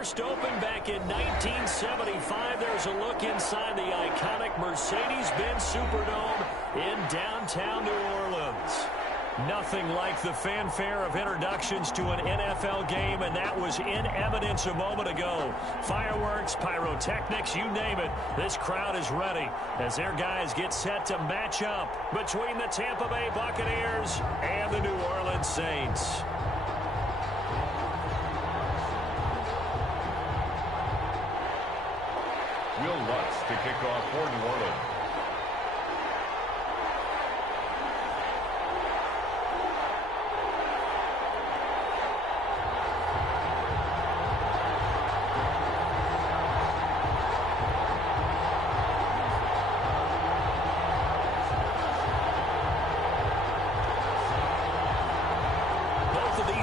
First opened back in 1975. There's a look inside the iconic Mercedes-Benz Superdome in downtown New Orleans. Nothing like the fanfare of introductions to an NFL game, and that was in evidence a moment ago. Fireworks, pyrotechnics, you name it. This crowd is ready as their guys get set to match up between the Tampa Bay Buccaneers and the New Orleans Saints. Will Lutz to kick off for New Orleans.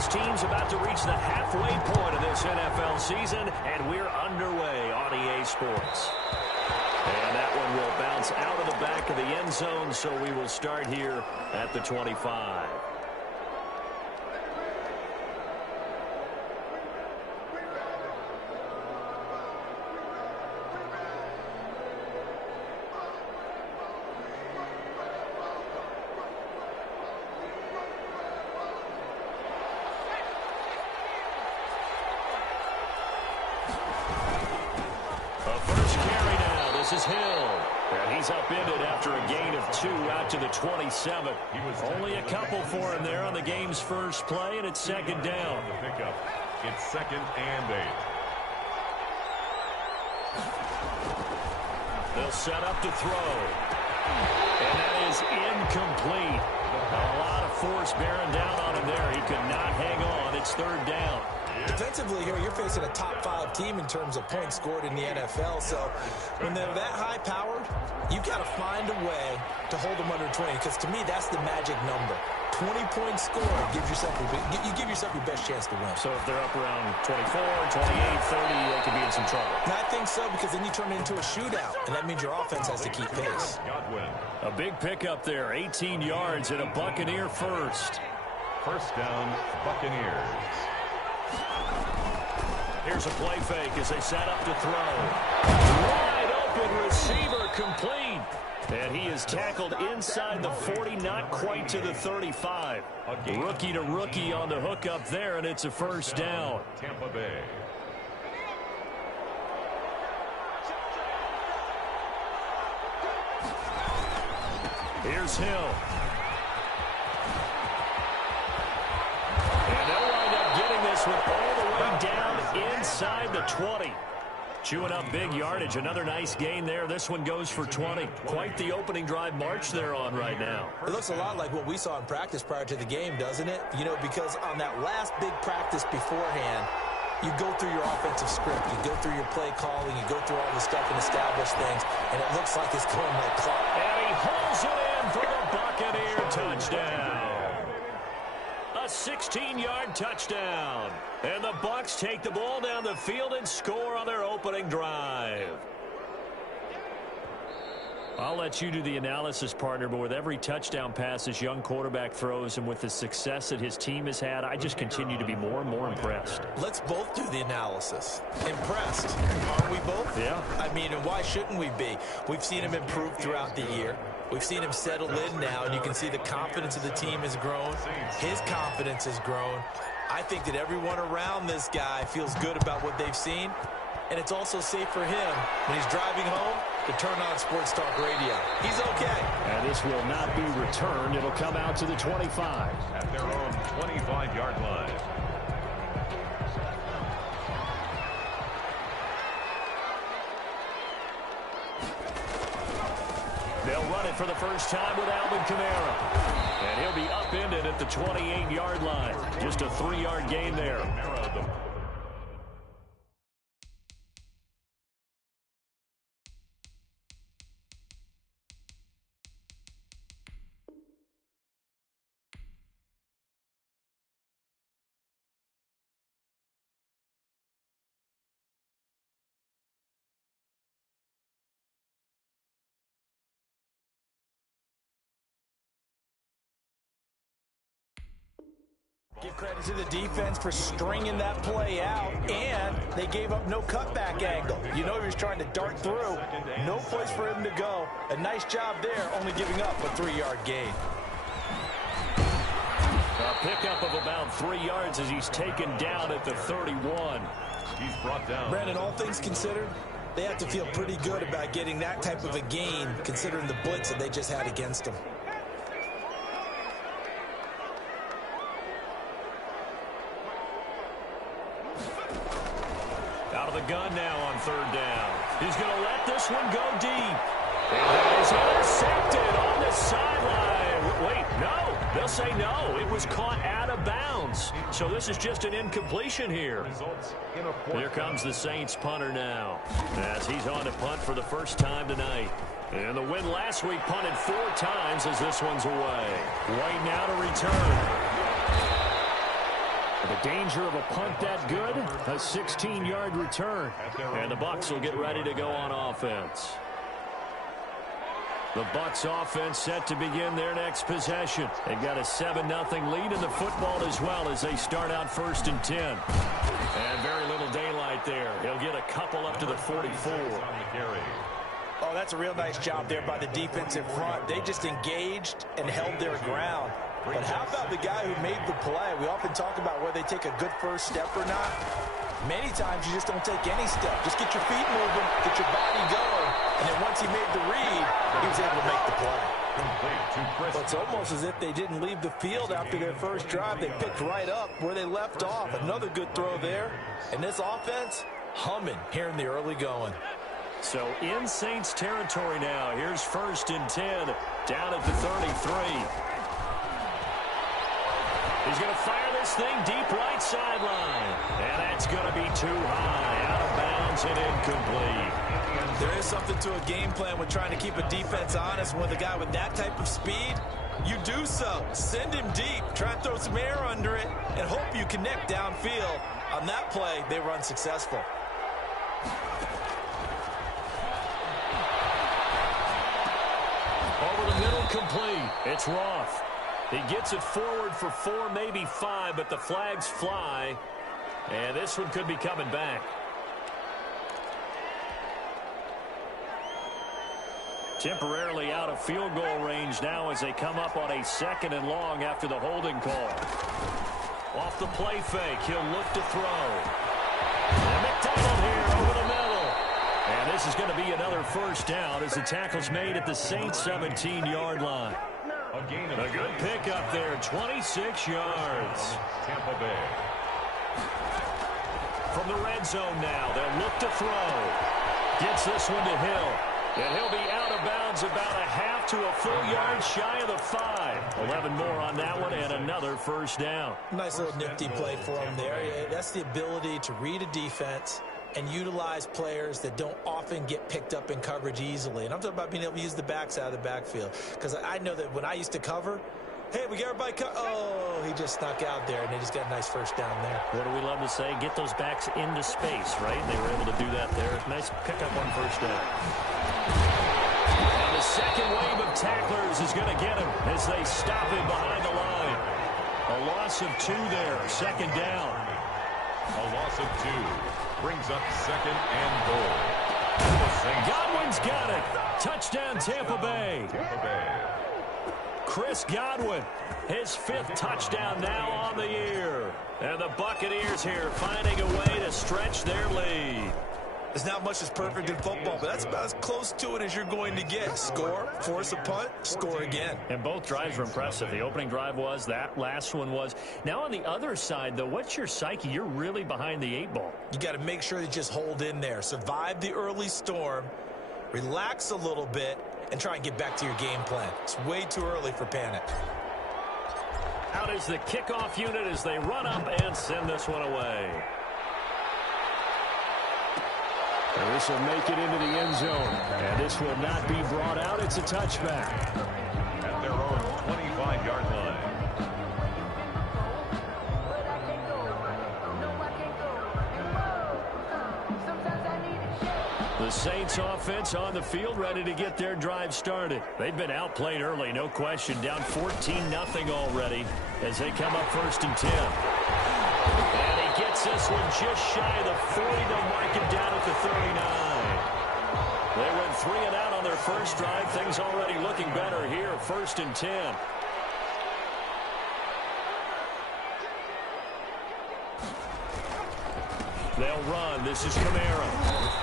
Teams about to reach the halfway point of this NFL season, and we're underway on EA Sports. And that one will bounce out of the back of the end zone, so we will start here at the 25. This is Hill, and he's upended after a gain of 2 out to the 27. Only a couple for him there on the game's first play, and it's second down. It's 2nd and 8. They'll set up to throw, and that is incomplete. A lot of force bearing down on him there. He could not hang on. It's 3rd down. Defensively here, you're facing a top-5 team in terms of points scored in the NFL. So when they're that high-powered, you've got to find a way to hold them under 20. Because to me, that's the magic number. 20-point score gives yourself you give yourself your best chance to win. So if they're up around 24, 28, 30, they could be in some trouble. And I think so, because then you turn it into a shootout, and that means your offense has to keep pace. A big pickup there, 18 yards and a Buccaneer first. First down, Buccaneers. Here's a play fake as they set up to throw. Wide open receiver complete. And he is tackled inside the 40, not quite to the 35. Rookie to rookie on the hook up there, and it's a first down. Tampa Bay. Here's Hill. And they'll wind up getting this one all the way down inside the 20. Chewing up big yardage. Another nice gain there. This one goes for 20. Quite the opening drive march they're on right now. It looks a lot like what we saw in practice prior to the game, doesn't it? You know, because on that last big practice beforehand, you go through your offensive script, you go through your play calling, you go through all the stuff and establish things, and it looks like it's going like clock. And he holds it in for the Buccaneer touchdown. A 16-yard touchdown. And the Bucs take the ball down the field and score on their opening drive. I'll let you do the analysis, partner, but with every touchdown pass this young quarterback throws and with the success that his team has had, I just continue to be more and more impressed. Let's both do the analysis. Impressed. Aren't we both? Yeah. I mean, and why shouldn't we be? We've seen him improve throughout the year. We've seen him settle in now, and you can see the confidence of the team has grown. His confidence has grown. I think that everyone around this guy feels good about what they've seen, and it's also safe for him when he's driving home to turn on Sports Talk Radio. He's okay. And this will not be returned. It'll come out to the 25. At their own 25-yard line. They'll run it for the first time with Alvin Kamara. And he'll be upended at the 28-yard line. Just a 3-yard gain there. Give credit to the defense for stringing that play out, and they gave up no cutback angle. You know he was trying to dart through. No place for him to go. A nice job there, only giving up a 3-yard gain. A pickup of about 3 yards as he's taken down at the 31. He's brought down. Brandon, all things considered, they have to feel pretty good about getting that type of a gain, considering the blitz that they just had against them. Out of the gun now on 3rd down. He's going to let this one go deep. And he's intercepted on the sideline. Wait, no. They'll say no. It was caught out of bounds. So this is just an incompletion here. Here comes the Saints punter now, as he's on to punt for the first time tonight. And the win last week punted 4 times as this one's away. Right now to return. The danger of a punt that good, a 16-yard return. And the Bucs will get ready to go on offense. The Bucs offense set to begin their next possession. They've got a 7-0 lead in the football as well as they start out 1st and 10. And very little daylight there. He'll get a couple up to the 44. Oh, that's a real nice job there by the defensive front. They just engaged and held their ground. But how about the guy who made the play? We often talk about whether they take a good first step or not. Many times you just don't take any step. Just get your feet moving, get your body going. And then once he made the read, he was able to make the play. But it's almost as if they didn't leave the field after their first drive. They picked right up where they left off. Another good throw there. And this offense, humming here in the early going. So in Saints territory now. Here's 1st and 10 down at the 33. He's going to fire this thing deep right sideline. And that's going to be too high. Out of bounds and incomplete. There is something to a game plan with trying to keep a defense honest. With a guy with that type of speed, you do so. Send him deep. Try and throw some air under it and hope you connect downfield. On that play, they were unsuccessful. Over the middle, complete. It's Roth. He gets it forward for 4, maybe 5, but the flags fly. And this one could be coming back. Temporarily out of field goal range now as they come up on a 2nd and long after the holding call. Off the play fake, he'll look to throw. And McDonald here over the middle. And this is going to be another 1st down as the tackle's made at the Saints 17-yard line. A good pickup there, 26 yards. Tampa Bay. From the red zone now, they'll look to throw. Gets this one to Hill. And he'll be out of bounds about a half to a full yard shy of the 5. 11 more on that one and another 1st down. Nice little nifty play for him there. That's the ability to read a defense and utilize players that don't often get picked up in coverage easily. And I'm talking about being able to use the backs out of the backfield. Because I know that when I used to cover, hey, we got everybody oh, he just snuck out there, and they just got a nice 1st down there. What do we love to say? Get those backs into space, right? They were able to do that there. Nice pickup on 1st down. And the second wave of tacklers is going to get him as they stop him behind the line. A loss of 2 there, 2nd down. A loss of 2 brings up 2nd and goal. Godwin's got it. Touchdown, Tampa Bay. Tampa Bay. Chris Godwin, his 5th touchdown now on the year. And the Buccaneers here finding a way to stretch their lead. There's not much that's perfect in football, but that's about as close to it as you're going to get. Score, force a punt, score again. And both drives were impressive. The opening drive was, that last one was. Now on the other side, though, what's your psyche? You're really behind the 8 ball. You got to make sure you just hold in there. Survive the early storm, relax a little bit, and try and get back to your game plan. It's way too early for panic. Out is the kickoff unit as they run up and send this one away. And this will make it into the end zone. And this will not be brought out. It's a touchback. At their own 25-yard line. The The Saints offense on the field, ready to get their drive started. They've been outplayed early, no question. Down 14-0 already as they come up 1st and 10. And he gets this one just shy of the 40. They'll mark him down at the 39. They went 3 and out on their first drive. Things already looking better here. 1st and 10. They'll run. This is Kamara.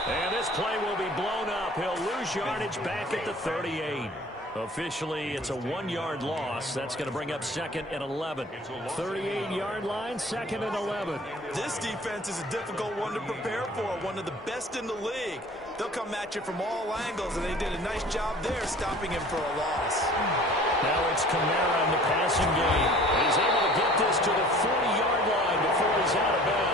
And this play will be blown up. He'll lose yardage back at the 38. Officially, it's a 1-yard loss. That's going to bring up 2nd and 11. 38-yard line, 2nd and 11. This defense is a difficult one to prepare for, one of the best in the league. They'll come at you from all angles, and they did a nice job there stopping him for a loss. Now it's Kamara in the passing game. He's able to get this to the 40-yard line before he's out of bounds.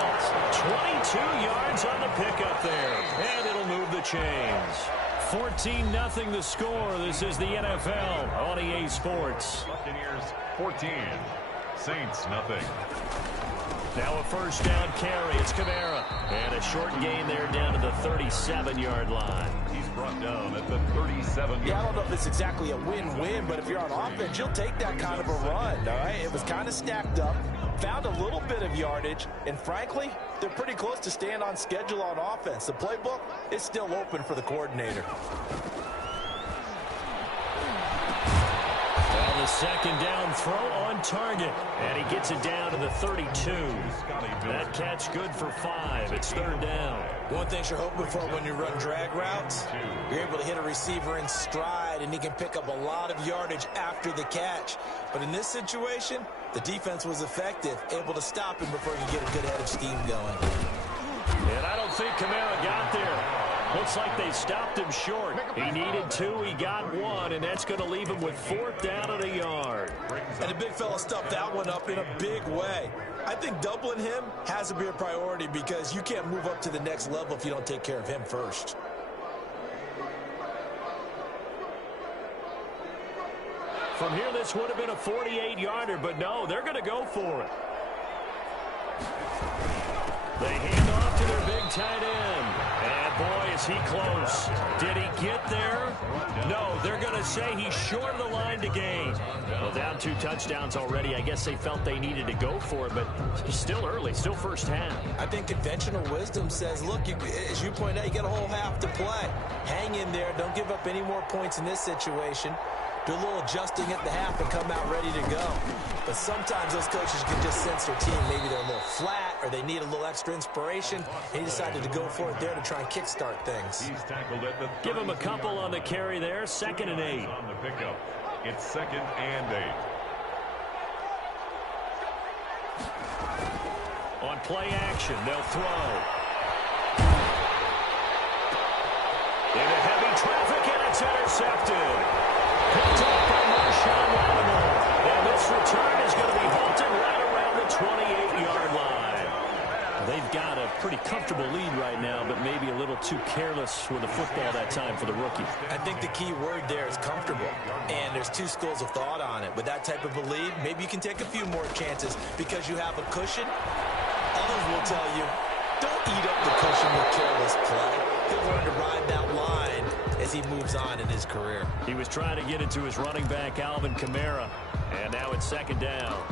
22 yards on the pickup there, and it'll move the chains. 14-0 the score. This is the NFL on EA Sports. Buccaneers 14, Saints nothing. Now a 1st down carry. It's Kamara. And a short gain there down to the 37-yard line. He's brought down at the 37. Yeah, I don't know if it's exactly a win-win, but if you're on offense, you'll take that kind of a run, all right? It was kind of stacked up, found a little bit of yardage, and frankly, they're pretty close to staying on schedule on offense. The playbook is still open for the coordinator. The 2nd down throw on target. And he gets it down to the 32. That catch good for 5. It's 3rd down. One thing you're hoping for when you run drag routes, you're able to hit a receiver in stride, and he can pick up a lot of yardage after the catch. But in this situation, the defense was effective, able to stop him before he get a good head of steam going. And I don't think Kamara got there. Looks like they stopped him short. He needed 2. He got 1, and that's going to leave him with 4th down and a yard. And the big fella stuffed that one up in a big way. I think doubling him has to be a priority because you can't move up to the next level if you don't take care of him first. From here, this would have been a 48-yarder, but no, they're going to go for it. They hand off to their big tight end. And boy, is he close. Did he get there? No, they're going to say he's short of the line to gain. Well, down 2 touchdowns already. I guess they felt they needed to go for it, but it's still early, still first half. I think conventional wisdom says, look, as you point out, you got a whole half to play. Hang in there. Don't give up any more points in this situation. Do a little adjusting at the half and come out ready to go. But sometimes those coaches can just sense their team. Maybe they're a little flat or they need a little extra inspiration. He decided to go for it there to try and kickstart things. He's tackled at the Give him a couple on the carry there. 2nd and 8. on the pickup. It's 2nd and 8. On play action, they'll throw. Into heavy traffic, and it's intercepted. Picked up by Marshawn Lattimore. And this return is going to be halted right around the 28-yard line. They've got a pretty comfortable lead right now, but maybe a little too careless with the football that time for the rookie. I think the key word there is comfortable. And there's 2 schools of thought on it. With that type of a lead, maybe you can take a few more chances because you have a cushion. Others will tell you, don't eat up the cushion with careless play. He'll learn to ride that line as he moves on in his career. He was trying to get it to his running back, Alvin Kamara. And now it's 2nd down.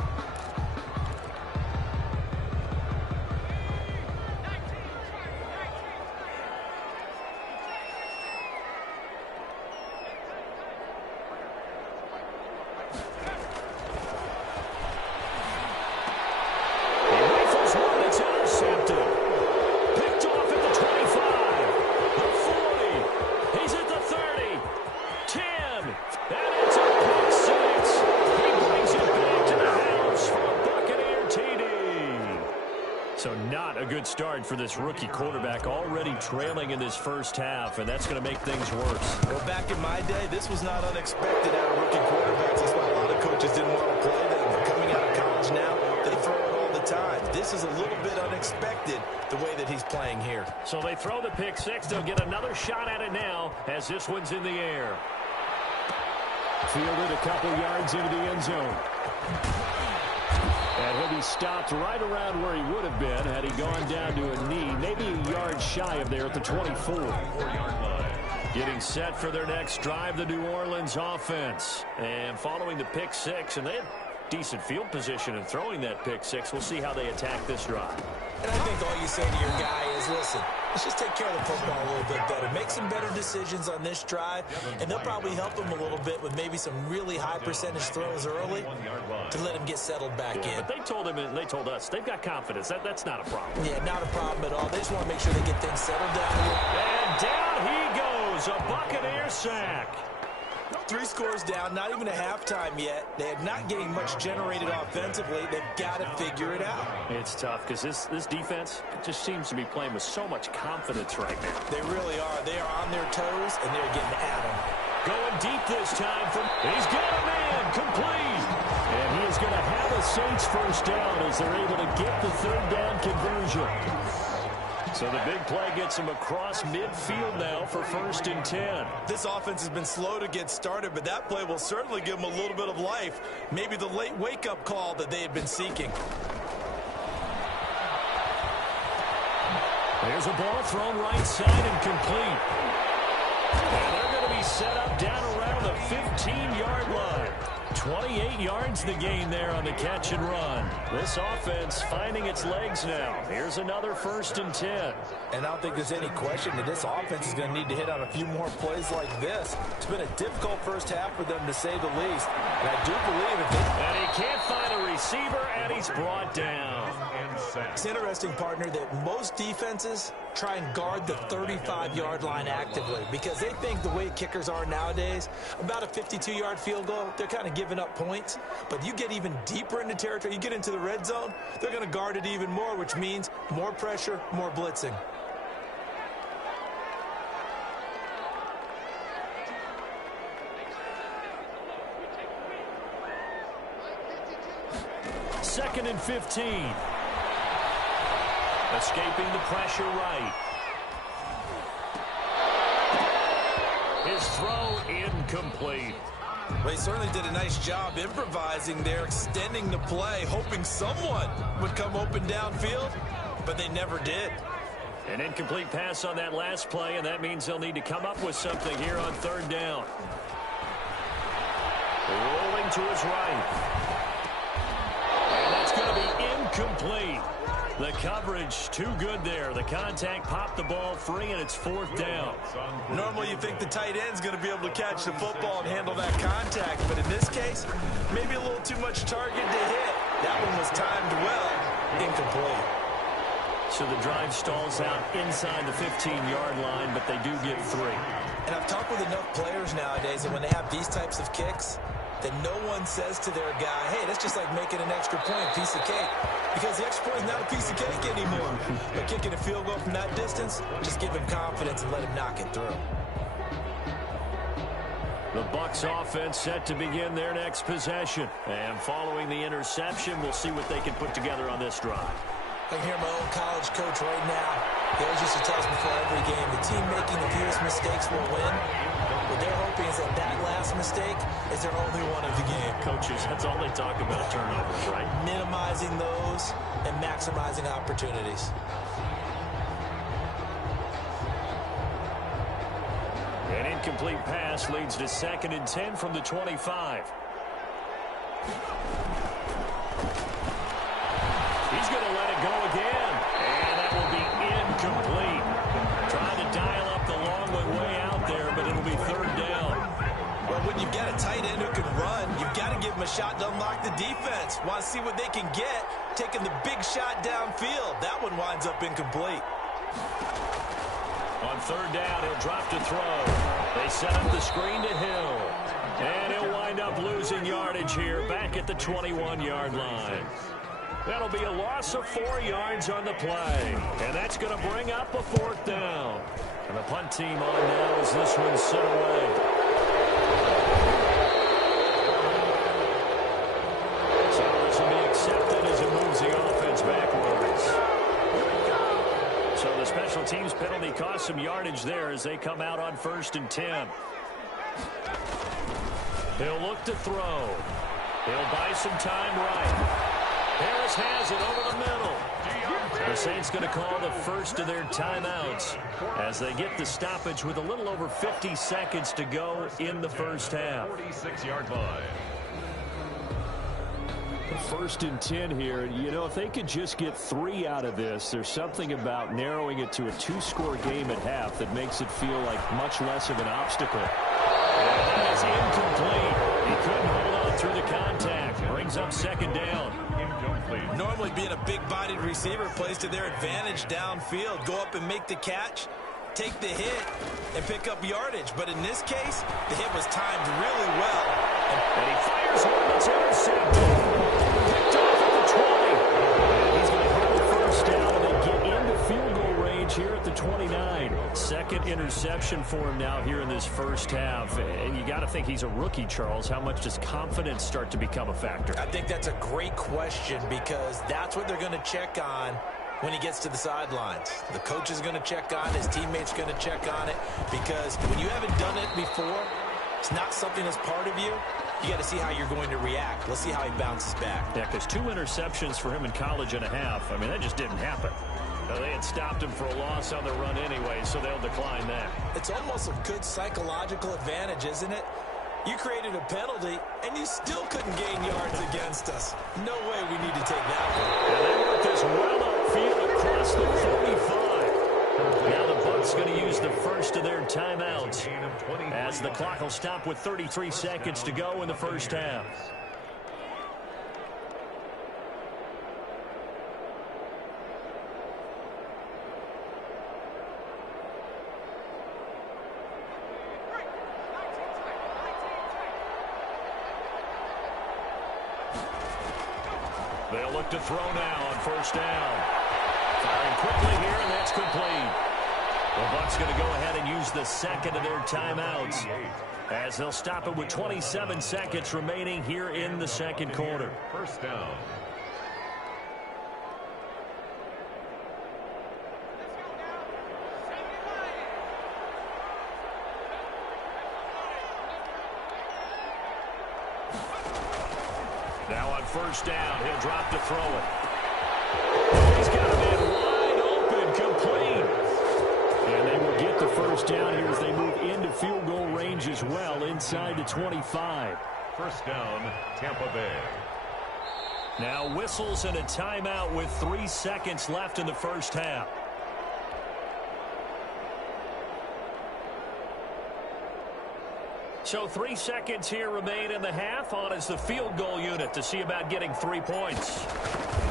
So not a good start for this rookie quarterback, already trailing in this first half, and that's going to make things worse. Well, back in my day, this was not unexpected out of rookie quarterbacks. That's why a lot of coaches didn't want to play them. But coming out of college now, they throw it all the time. This is a little bit unexpected, the way that he's playing here. So they throw the pick six. They'll get another shot at it now as this one's in the air. Fielded a couple yards into the end zone. And he'll be stopped right around where he would have been had he gone down to a knee, maybe a yard shy of there at the 24. 4-yard line. Getting set for their next drive, the New Orleans offense. And following the pick six, and they had decent field position in throwing that pick six. We'll see how they attack this drive. And I think all you say to your guy is, listen, let's just take care of the football a little bit better. Make some better decisions on this drive, and they'll probably help him a little bit with maybe some really high percentage throws early to let him get settled back in. But they told him, and they told us, they've got confidence. That's not a problem. Yeah, not a problem at all. They just want to make sure they get things settled down a little. And down he goes, a Buccaneer sack. 3 scores down, not even a halftime yet. They are not getting much generated offensively. They've got to figure it out. It's tough because this defense just seems to be playing with so much confidence right now. They really are. They are on their toes, and they're getting at them. Going deep this time. He's got a man complete. And he is going to have a Saints first down as they're able to get the third down conversion. So the big play gets him across midfield now for 1st and 10. This offense has been slow to get started, but that play will certainly give them a little bit of life. Maybe the late wake-up call that they had been seeking. There's a ball thrown right side and complete. And they're going to be set up down around the 15-yard line. 28 yards the gain there on the catch and run. This offense finding its legs now. Here's another 1st and 10. And I don't think there's any question that this offense is going to need to hit on a few more plays like this. It's been a difficult first half for them, to say the least. And I do believe it. And he can't find a receiver, and he's brought down. It's interesting, partner, that most defenses try and guard the 35-yard line actively because they think the way kickers are nowadays, about a 52-yard field goal, they're kind of giving up points. But you get even deeper into territory, you get into the red zone, they're going to guard it even more, which means more pressure, more blitzing. Second and 15. Escaping the pressure right. His throw incomplete. Well, he certainly did a nice job improvising there, extending the play, hoping someone would come open downfield, but they never did. An incomplete pass on that last play, and that means they'll need to come up with something here on 3rd down. Rolling to his right. And that's going to be incomplete. The coverage too good there. The contact popped the ball free, and it's 4th down. Normally you think the tight end's going to be able to catch the football and handle that contact, but in this case, maybe a little too much target to hit. That one was timed well. Incomplete. So the drive stalls out inside the 15-yard line, but they do get 3. And I've talked with enough players nowadays, and when they have these types of kicks, that no one says to their guy, hey, that's just like making an extra point, piece of cake. Because the extra point is not a piece of cake anymore. But kicking a field goal from that distance, just give him confidence and let him knock it through. The Bucs offense set to begin their next possession. And following the interception, we'll see what they can put together on this drive. I can hear my old college coach right now. He always used to tell us before every game, the team making the fewest mistakes will win. What they're hoping is that that last mistake is their only one of the game. Coaches, that's all they talk about, turnovers, right? Minimizing those and maximizing opportunities. An incomplete pass leads to 2nd and 10 from the 25. He's going to let it go again. And that will be incomplete. Trying to dial up the long one way out there, but it'll be 3rd down. Well, when you've got a tight end who can run, you've got to give him a shot to unlock the defense. Want to see what they can get, taking the big shot downfield. That one winds up incomplete. On 3rd down, he'll drop to throw. They set up the screen to Hill. And he'll wind up losing yardage here back at the 21-yard line. That'll be a loss of 4 yards on the play. And that's going to bring up a 4th down. And the punt team on now as this one's set away. So this will be accepted as it moves the offense backwards. So the special teams penalty cost some yardage there as they come out on 1st and 10. He'll look to throw. He'll buy some time right. Harris has it over the middle. The Saints going to call the first of their timeouts as they get the stoppage with a little over 50 seconds to go in the first half. 46-yard line. First and 10 here. You know, if they could just get 3 out of this, there's something about narrowing it to a 2-score game at half that makes it feel like much less of an obstacle. And that is incomplete. He couldn't hold on through the contact. Brings up second down. Incomplete. Normally being a big-bodied receiver plays to their advantage downfield. Go up and make the catch, take the hit, and pick up yardage. But in this case, the hit was timed really well. And he fires one that's intercepted. Picked off at the 20. And he's going to hold first down and they get into field goal range here at the 29. Second interception for him now here in this first half. And you got to think he's a rookie, Charles. How much does confidence start to become a factor? I think that's a great question because that's what they're going to check on when he gets to the sidelines. The coach is going to check on it. His teammates are going to check on it because when you haven't done it before, it's not something that's part of you. You got to see how you're going to react. Let's see how he bounces back. Yeah, because 2 interceptions for him in college and a half. I mean, that just didn't happen. They had stopped him for a loss on the run anyway, so they'll decline that. It's almost a good psychological advantage, isn't it? You created a penalty, and you still couldn't gain yards against us. No way we need to take that one. And they work this well upfield across the 45. Now the Bucs going to use the first of their timeouts as the clock will stop with 33 seconds to go in the first half. They'll look to throw now on first down. Firing quickly here, and that's complete. The Bucs going to go ahead and use the second of their timeouts as they'll stop it with 27 seconds remaining here in the second quarter. First down. Now on first down, he'll drop to throw it. He's got a man wide open, complete. And they will get the first down here as they move into field goal range as well inside the 25. First down, Tampa Bay. Now whistles and a timeout with 3 seconds left in the first half. So 3 seconds here remain in the half. On is the field goal unit to see about getting 3 points.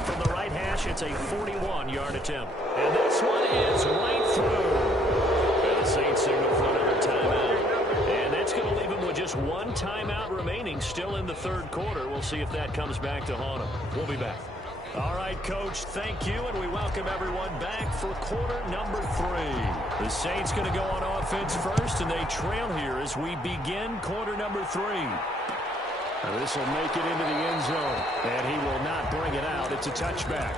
From the right hash, it's a 41-yard attempt. And this one is right through. And the Saints signal for another timeout. And that's going to leave them with just 1 timeout remaining still in the third quarter. We'll see if that comes back to haunt them. We'll be back. All right, Coach, thank you, and we welcome everyone back for quarter number 3. The Saints going to go on offense first, and they trail here as we begin quarter number 3. This will make it into the end zone, and he will not bring it out. It's a touchback.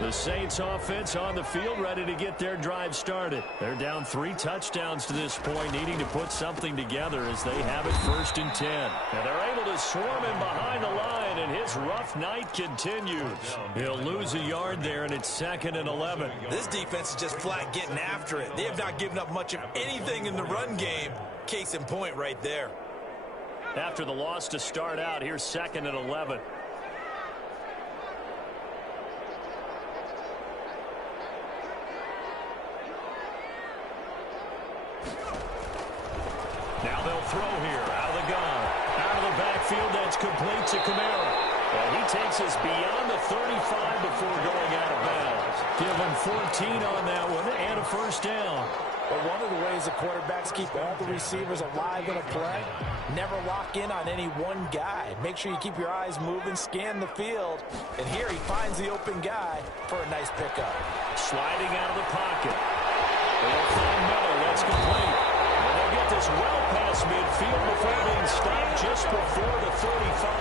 The Saints offense on the field ready to get their drive started. They're down 3 touchdowns to this point, needing to put something together as they have it first and 10. And they're able to swarm him behind the line, and his rough night continues. He'll lose a yard there, and it's 2nd and 11. This defense is just flat getting after it. They have not given up much of anything in the run game. Case in point right there. After the loss to start out, here's 2nd and 11. Now they'll throw here, out of the gun. Out of the backfield, that's complete to Kamara. And he takes us beyond the 35 before going out of bounds. Give him 14 on that one and a first down. But one of the ways the quarterbacks keep all the receivers alive in a play, never lock in on any one guy. Make sure you keep your eyes moving, scan the field. And here he finds the open guy for a nice pickup. Sliding out of the pocket. They'll find Miller, that's complete. And they'll get this well past midfield before being stopped just before the 35.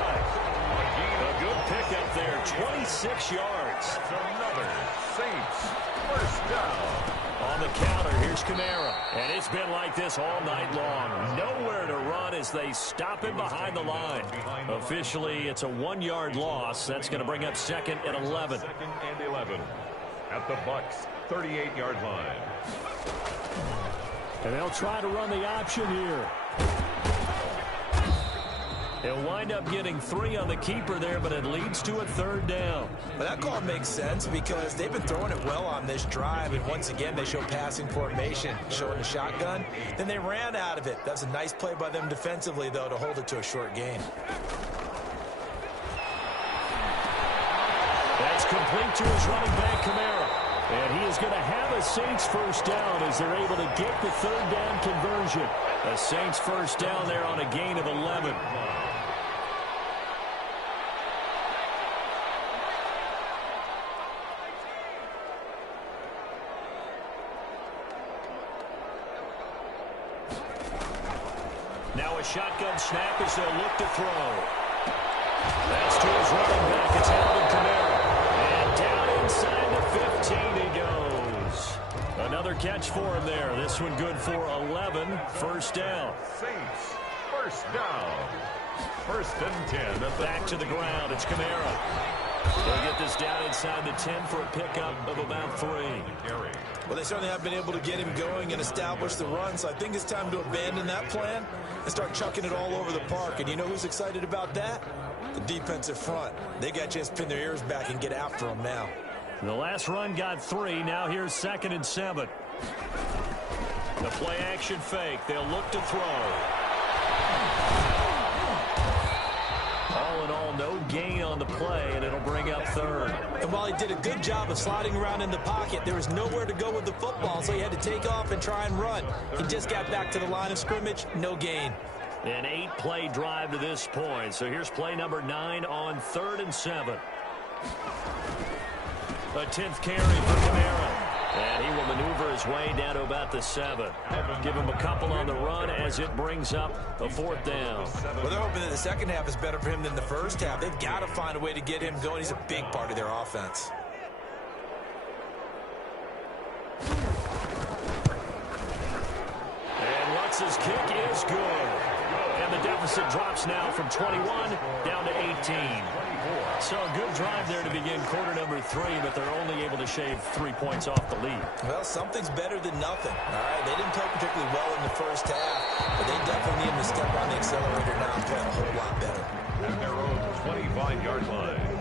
A good pickup there, 26 yards. That's another Saints first down. On the counter, here Here's Kamara. And it's been like this all night long. Nowhere to run as they stop him behind the line. Officially, it's a 1-yard loss. That's going to bring up 2nd and 11. 2nd and 11 at the Bucs 38-yard line. And they'll try to run the option here. He'll wind up getting 3 on the keeper there, but it leads to a 3rd down. Well, that call makes sense because they've been throwing it well on this drive, and once again, they show passing formation, showing the shotgun. Then they ran out of it. That's a nice play by them defensively, though, to hold it to a short gain. That's complete to his running back, Kamara. And he is going to have a Saints first down as they're able to get the 3rd down conversion. A Saints first down there on a gain of 11. Now a shotgun snap as they'll look to throw. That's to his running back. It's Alvin Kamara. And down inside the 15 he goes. Another catch for him there. This one good for 11. First down. Saints, first down. 1st and 10. Back to the ground. It's Kamara. They'll get this down inside the 10 for a pickup of about 3. Well, they certainly have been able to get him going and establish the run, so I think it's time to abandon that plan and start chucking it all over the park. And you know who's excited about that? The defensive front. They got to just pin their ears back and get after him now. The last run got 3. Now here's 2nd and 7. The play action fake. They'll look to throw. All in all, no gain on the play, and it'll bring up 3rd. And while he did a good job of sliding around in the pocket, there was nowhere to go with the football, so he had to take off and try and run. He just got back to the line of scrimmage, no gain. An 8-play drive to this point. So here's play number 9 on 3rd and 7. A 10th carry for Kamara. And he will maneuver his way down to about the 7. Give him a couple on the run as it brings up a 4th down. Well, they're hoping that the second half is better for him than the first half. They've got to find a way to get him going. He's a big part of their offense. And Lutz's kick is good. And the deficit drops now from 21 down to 18. So a good drive there to begin quarter number 3, but they're only able to shave 3 points off the lead. Well, something's better than nothing. All right, they didn't play particularly well in the first half, but they definitely need to step on the accelerator now and play a whole lot better. At their own 25-yard line.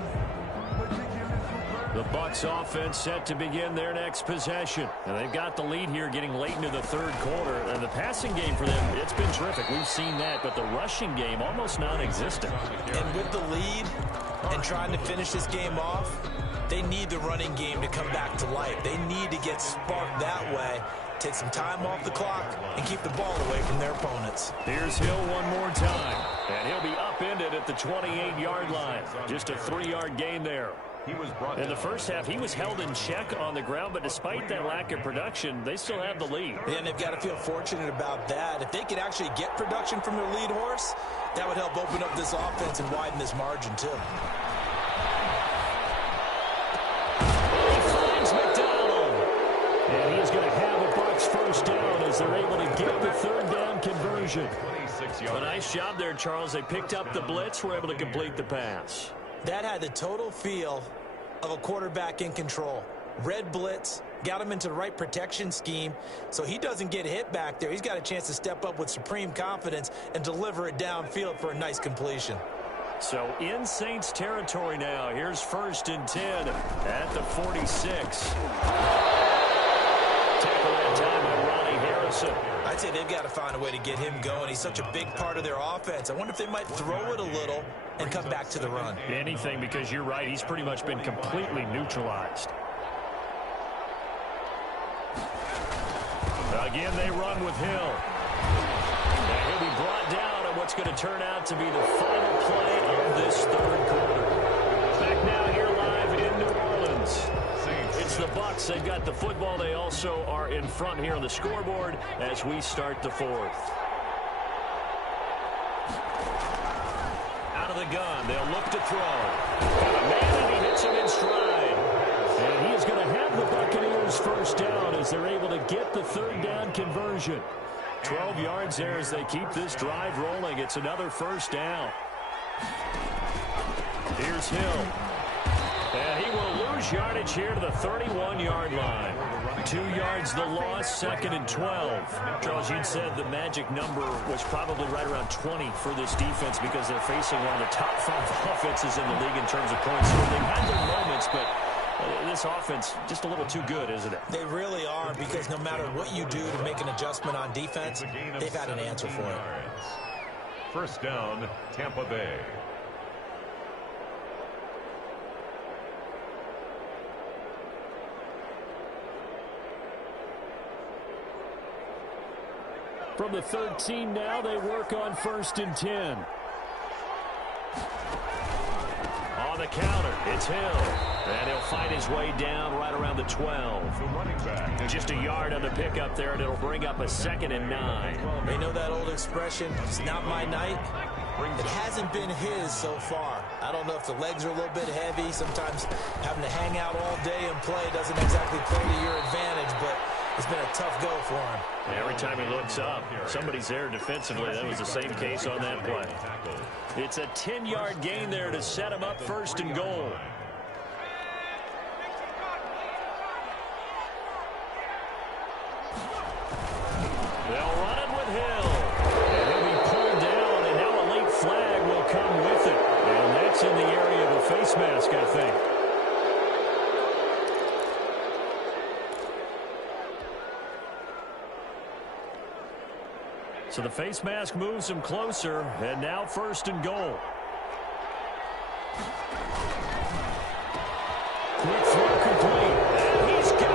The Bucs offense set to begin their next possession. And they've got the lead here getting late into the 3rd quarter. And the passing game for them, it's been terrific. We've seen that, but the rushing game almost non-existent. And with the lead and trying to finish this game off, they need the running game to come back to life. They need to get sparked that way, take some time off the clock, and keep the ball away from their opponents. Here's Hill one more time. And he'll be upended at the 28-yard line. Just a 3-yard gain there. In the first half, he was held in check on the ground, but despite that lack of production, they still have the lead. Yeah, and they've got to feel fortunate about that. If they could actually get production from their lead horse, that would help open up this offense and widen this margin, too. He finds McDonald. And he's going to have a Bucs first down as they're able to get the 3rd down conversion. A nice job there, Charles. They picked up the blitz, were able to complete the pass. That had the total feel of a quarterback in control. Red blitz, got him into the right protection scheme, so he doesn't get hit back there. He's got a chance to step up with supreme confidence and deliver it downfield for a nice completion. So in Saints territory now. Here's 1st and 10 at the 46. Tackle that time by Ronnie Harrison. I'd say they've got to find a way to get him going. He's such a big part of their offense. I wonder if they might throw it a little and come back to the run. Anything, because you're right. He's pretty much been completely neutralized. Again, they run with Hill. And he'll be brought down on what's going to turn out to be the final play of this 3rd quarter. Back now here live in New Orleans. It's the Bucs. They've got the football. They also are in front here on the scoreboard as we start the 4th. Out of the gun. They'll look to throw. Got a man, and he hits him in stride. And he is going to have the Buccaneers first down as they're able to get the third down conversion. 12 yards there as they keep this drive rolling. It's another first down. Here's Hill. And he will lose yardage here to the 31-yard line. 2 yards the loss, 2nd and 12. Charles, you'd said the magic number was probably right around 20 for this defense because they're facing one of the top 5 offenses in the league in terms of points. So they've had their moments, but this offense just a little too good, isn't it? They really are, because no matter what you do to make an adjustment on defense, they've had an answer for it. First down, Tampa Bay. From the 13 now, they work on 1st and 10. On the counter, it's Hill. And he'll fight his way down right around the 12. The running back. Just a yard on the pickup there, and it'll bring up a 2nd and 9. They know that old expression, it's not my night. It hasn't been his so far. I don't know if the legs are a little bit heavy. Sometimes having to hang out all day and play doesn't exactly play to your advantage, but it's been a tough go for him. Every time he looks up, somebody's there defensively. That was the same case on that play. It's a 10-yard gain there to set him up 1st and goal. They'll run it with Hill. And he'll be pulled down, and now a late flag will come with it. And that's in the area of a face mask, I think. So the face mask moves him closer, and now 1st and goal. Quick throw complete, and he's got it.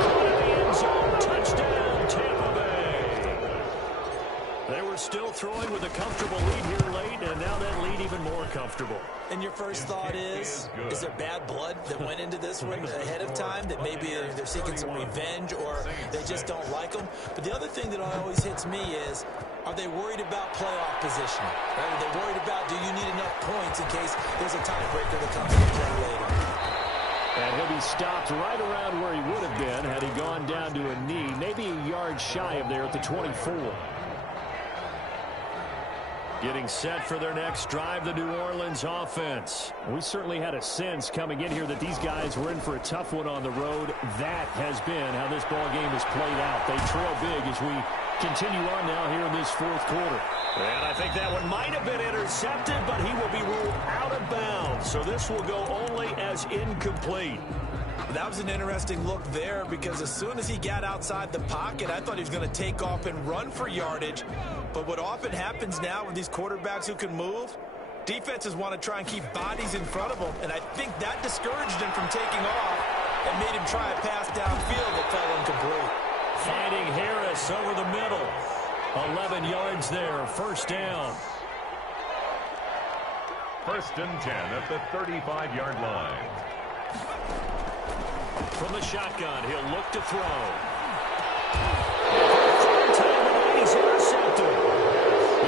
Caught in the end zone, touchdown, Tampa Bay. They were still throwing with a comfortable lead here late, and now that lead even more comfortable. And your first thought is there bad blood that went into this one ahead of time, that maybe they're seeking some revenge or they just don't like them? But the other thing that always hits me is, are they worried about playoff positioning? Right? Are they worried about, do you need enough points in case there's a tiebreaker that comes into play later? And he'll be stopped right around where he would have been had he gone down to a knee, maybe a yard shy of there at the 24. Getting set for their next drive, the New Orleans offense. We certainly had a sense coming in here that these guys were in for a tough one on the road. That has been how this ball game has played out. They trail big as we continue on now here in this 4th quarter. And I think that one might have been intercepted, but he will be ruled out of bounds. So this will go only as incomplete. That was an interesting look there, because as soon as he got outside the pocket, I thought he was going to take off and run for yardage. But what often happens now with these quarterbacks who can move, defenses want to try and keep bodies in front of them, and I think that discouraged him from taking off and made him try a pass downfield that fell incomplete. Finding Harris over the middle. 11 yards there, 1st down. 1st and 10 at the 35-yard line. From the shotgun, he'll look to throw. Third time tonight, he's intercepted.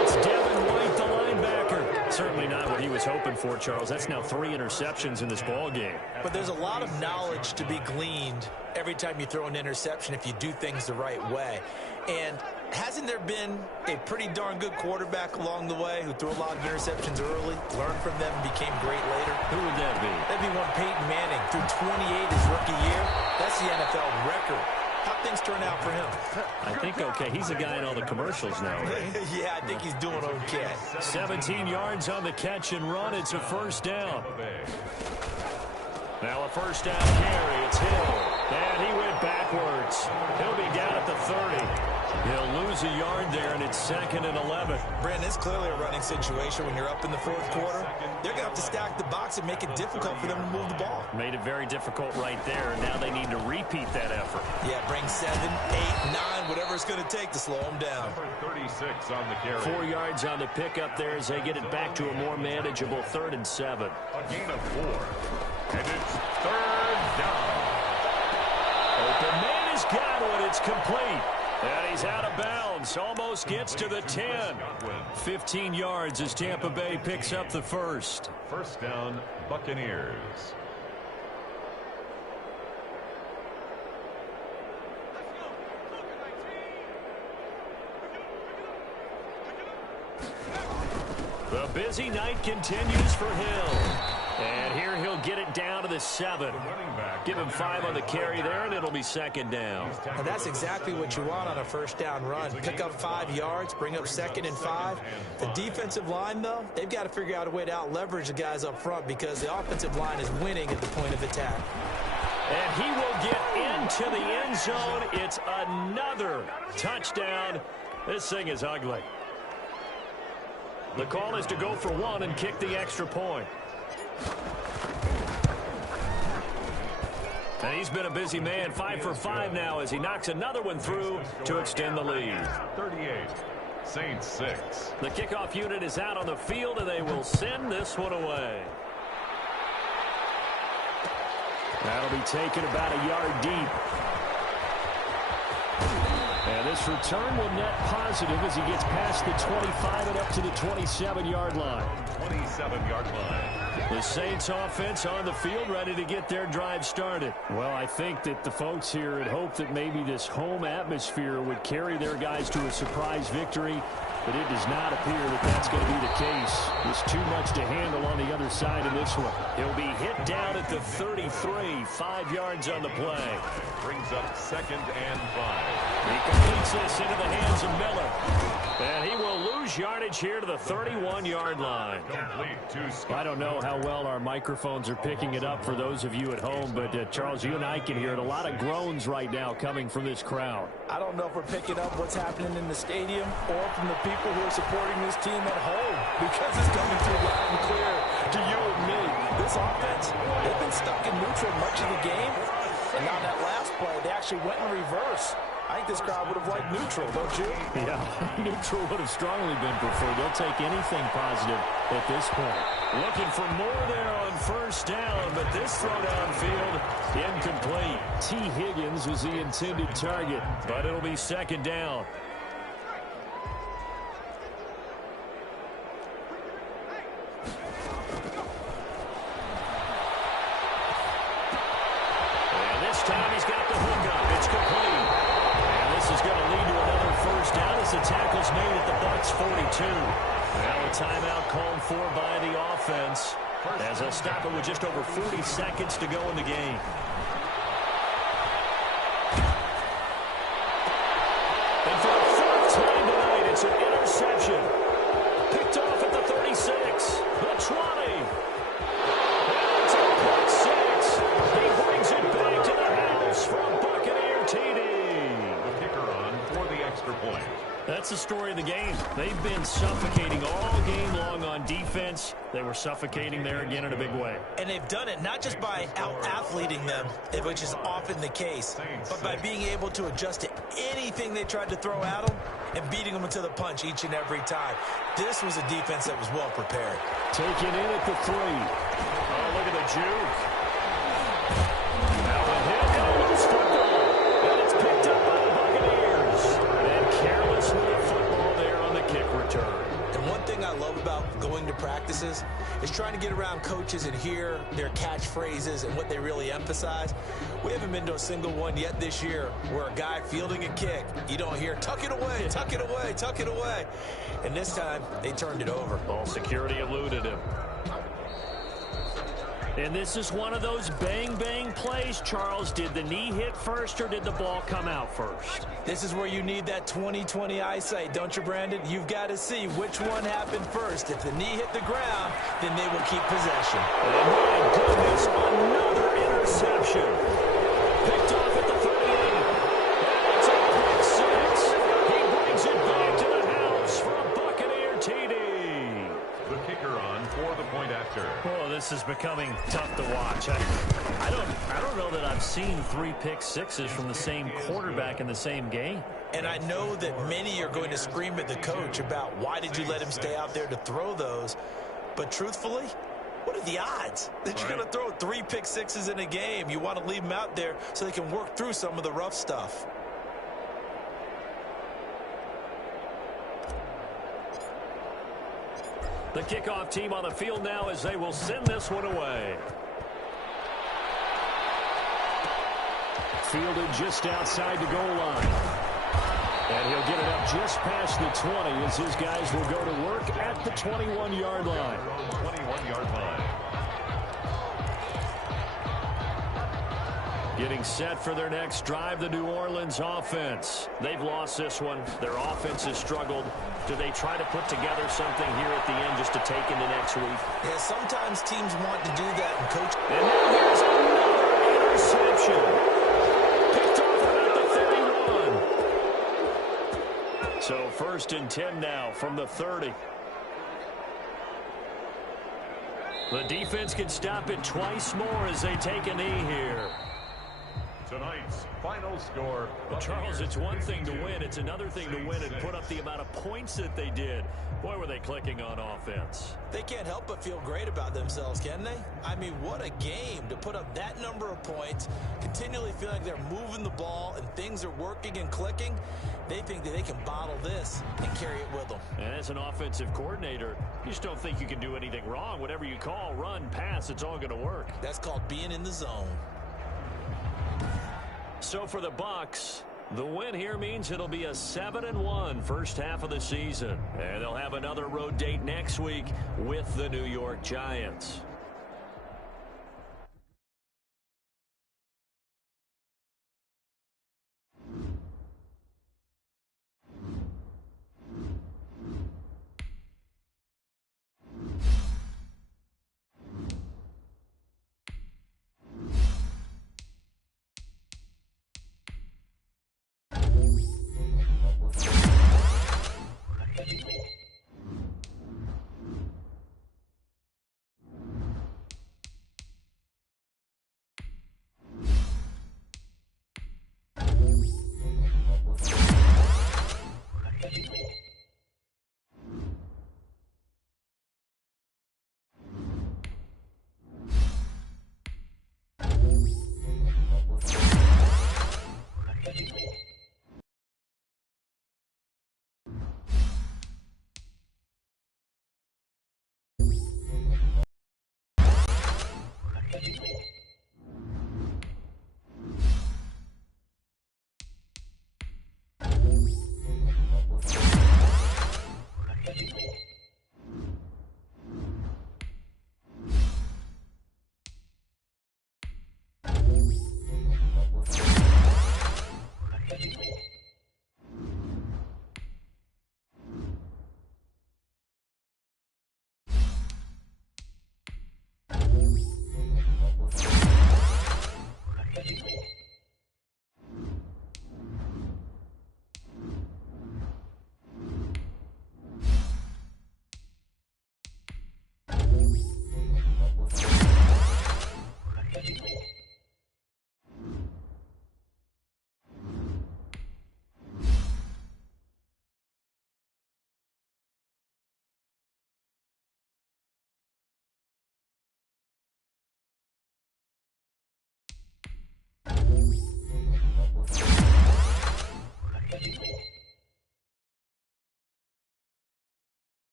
It's Devin White, the linebacker. Certainly not what he was hoping for, Charles. That's now 3 interceptions in this ball game. But there's a lot of knowledge to be gleaned every time you throw an interception if you do things the right way. And hasn't there been a pretty darn good quarterback along the way who threw a lot of interceptions early, learned from them, and became great later? Who would that be? That'd be one Peyton Manning. Threw 28 his rookie year. That's the NFL record. How'd things turn out for him? I think okay. He's a guy in all the commercials now, right? Yeah, I think he's doing okay. 17 yards on the catch and run. It's a 1st down. Now a 1st down carry. It's Hill. And he went backwards. He'll be down at the 30. He'll lose a yard there, and it's 2nd and 11. Brandon, it's clearly a running situation when you're up in the 4th quarter. They're going to have to stack the box and make it difficult for them to move the ball. Made it very difficult right there, and now they need to repeat that effort. Yeah, bring 7, 8, 9, whatever it's going to take to slow them down. Number 36 on the carry. 4 yards on the pickup there as they get it back to a more manageable 3rd and 7. A gain of 4. And it's 3rd down. Open man has got one. It's complete. And he's out of bounds. Almost gets to the 10. 15 yards as Tampa Bay picks up the 1st. 1st down, Buccaneers. The busy night continues for Hill. And here he'll get it down to the 7. Give him 5 on the carry there, and it'll be second down. And that's exactly what you want on a first down run. Pick up 5 yards, bring up 2nd and 5. The defensive line, though, they've got to figure out a way to out-leverage the guys up front because the offensive line is winning at the point of attack. And he will get into the end zone. It's another touchdown. This thing is ugly. The call is to go for 1 and kick the extra point. And he's been a busy man, 5 for 5 now as he knocks another one through to extend the lead. 38, Saints 6. The kickoff unit is out on the field, and they will send this one away. That'll be taken about a yard deep. And this return will net positive as he gets past the 25 and up to the 27-yard line. 27-yard line. The Saints offense on the field ready to get their drive started. Well, I think that the folks here had hoped that maybe this home atmosphere would carry their guys to a surprise victory, but it does not appear that that's going to be the case. There's too much to handle on the other side of this one. He'll be hit down at the 33, 5 yards on the play. Brings up 2nd and 5. He completes this into the hands of Miller. And he will lose yardage here to the 31-yard line. I don't know how well our microphones are picking it up for those of you at home, but Charles, you and I can hear it. A lot of groans right now coming from this crowd. I don't know if we're picking up what's happening in the stadium or from the people who are supporting this team at home because it's coming through loud and clear to you and me. This offense, they've been stuck in neutral much of the game, and on that last play, they actually went in reverse. I think this crowd would have liked neutral, don't you? Yeah, neutral would have strongly been preferred. They'll take anything positive at this point. Looking for more there on first down, but this throw downfield incomplete. T. Higgins was the intended target, but it'll be second down. And this time he's got the hook up. It's complete. Is going to lead to another first down as the tackle's made at the Bucs 42. Now a timeout called for by the offense as they'll stop it with just over 40 seconds to go in the game. And for the 4th time tonight, it's an interception. Picked off at the 36, the 20. And it's a pick 6. He brings it back to the house from Buccaneer TD. Extra point. That's the story of the game. They've been suffocating all game long on defense. They were suffocating there again in a big way. And they've done it not just by out-athleting them, which is often the case, but by being able to adjust to anything they tried to throw at them and beating them into the punch each and every time. This was a defense that was well prepared. Taken in at the 3. Oh, look at the juke. Now a hit and a loose football. And it's picked up by the Buccaneers. And carelessly football there on the kick return. And one thing I love about going to practices is trying to get around coaches and hear their catchphrases and what they really emphasize. We haven't been to a single one yet this year where a guy fielding a kick, you don't hear, tuck it away, tuck it away, tuck it away. And this time, they turned it over. Ball security eluded him. And this is one of those bang-bang plays, Charles. Did the knee hit first or did the ball come out first? This is where you need that 20/20 eyesight, don't you, Brandon? You've got to see which one happened first. If the knee hit the ground, then they will keep possession. And my goodness, another interception. Picked off at the 38. And it's a pick 6. He brings it back to the house for a Buccaneer TD. The kicker on for the point after. Oh, this is becoming tough to watch. I don't know that I've seen 3 pick sixes from the same quarterback in the same game. And I know that many are going to scream at the coach about why did you let him stay out there to throw those. But truthfully, what are the odds that you're going to throw 3 pick sixes in a game? You want to leave them out there so they can work through some of the rough stuff. The kickoff team on the field now as they will send this one away. Fielded just outside the goal line. And he'll get it up just past the 20 as his guys will go to work at the 21-yard line. 21-yard line. Getting set for their next drive, the New Orleans offense. They've lost this one. Their offense has struggled. Do they try to put together something here at the end just to take into next week? Yeah, sometimes teams want to do that, and coach. And now here's another interception. Picked off about the 31. So 1st and 10 now from the 30. The defense can stop it twice more as they take a knee here. Tonight's final score. Well, Charles, it's one thing to win. It's another thing to win and put up the amount of points that they did. Boy, were they clicking on offense. They can't help but feel great about themselves, can they? I mean, what a game to put up that number of points, continually feeling like they're moving the ball and things are working and clicking. They think that they can bottle this and carry it with them. And as an offensive coordinator, you just don't think you can do anything wrong. Whatever you call, run, pass, it's all going to work. That's called being in the zone. So for the Bucs, the win here means it'll be a 7-1 first half of the season. And they'll have another road date next week with the New York Giants.